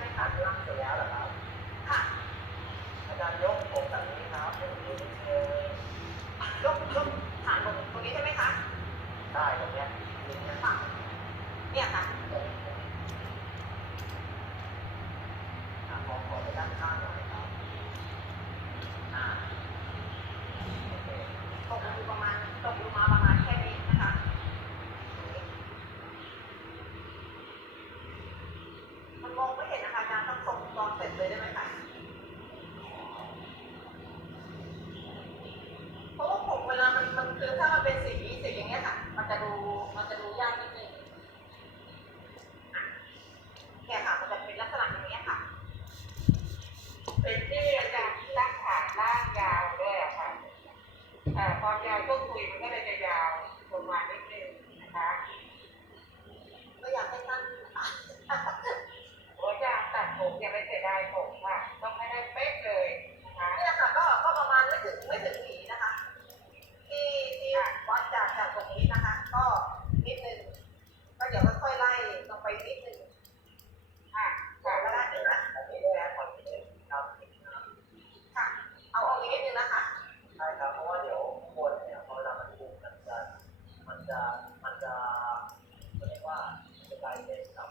ไที่ผ่านเรื่องเสร็จแล้วหรอครับ ค่ะ อาจารย์ยกผมแบบนี้ครับยกนิ้วนิดนึงยกยกผ่านตรงนี้ใช่ไหมคะ ได้ตรงเนี้ยเนี่ยค่ะ มองไม่เห็นนะคะงานต้องตรงตอนเสร็จเลยได้ไหมคะายผมค่ะต้องให้ได้เป๊ะเลยะคะเนี่ยค่ะก็ก็ประมาณไม่ถึงไม่ถึงหวีนะคะ ที่ที่วัดจากจากตรงนี้นะคะ ก็นิดนึงก็เดี๋ยวค่อยไล่ลงไปนิดนึงค่ะค่ะแล้วเดี๋ยวนะค่ะเอาเอานิดนึงนะคะใช่ครับเพราะว่าเดี๋ยวคนเนี่ยพอเวลามันบุกมันจะมันจะมันจะเรียกว่าจะกลายเป็นแบบ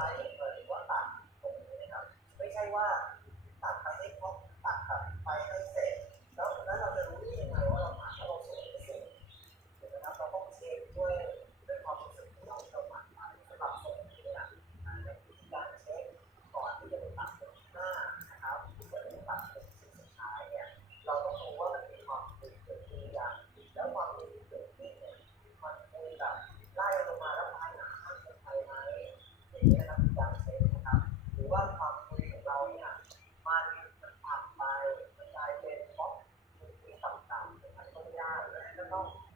no.